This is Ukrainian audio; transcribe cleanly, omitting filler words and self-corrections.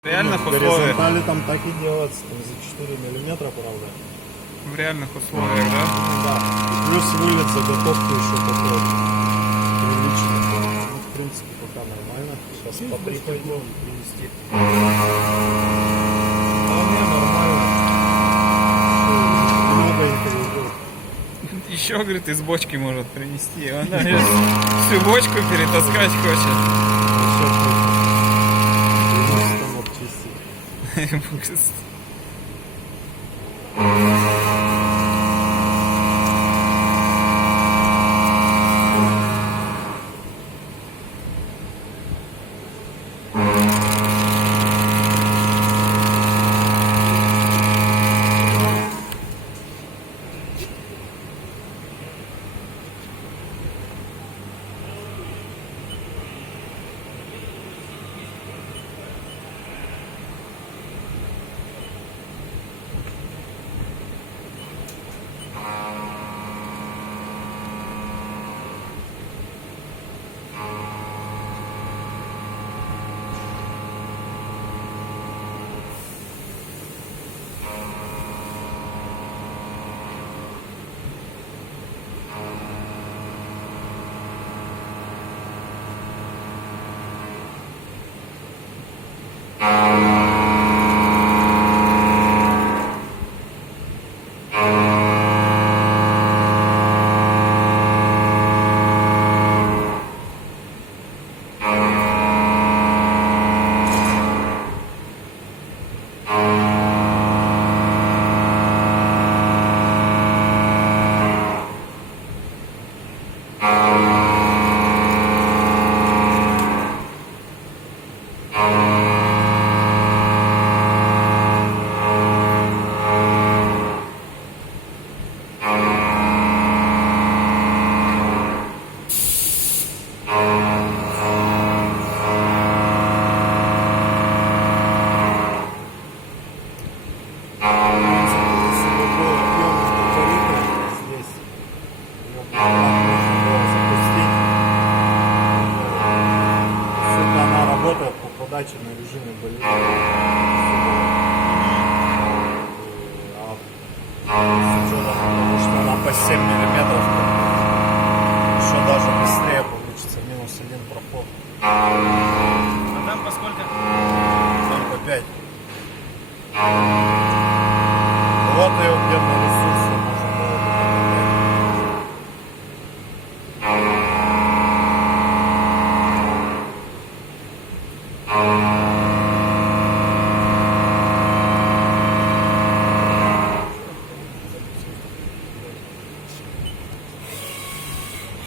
реальных В условиях, горизонтали там так и делается, там за 4 миллиметра, правда. в реальных условиях, да? Да. И плюс вылет заготовка еще такой приличный. Ну, в принципе, пока нормально. Сейчас по 3 пойдем принести. А не, нормально. Много не переведу. Еще, говорит, из бочки может принести. Он говорит, всю бочку перетаскать хочет. Все круто. Приносит там обчистить. Работает по подаче на режиме болезни. С учетом того, что она по 7 миллиметров, еще даже быстрее получится, -1 проход.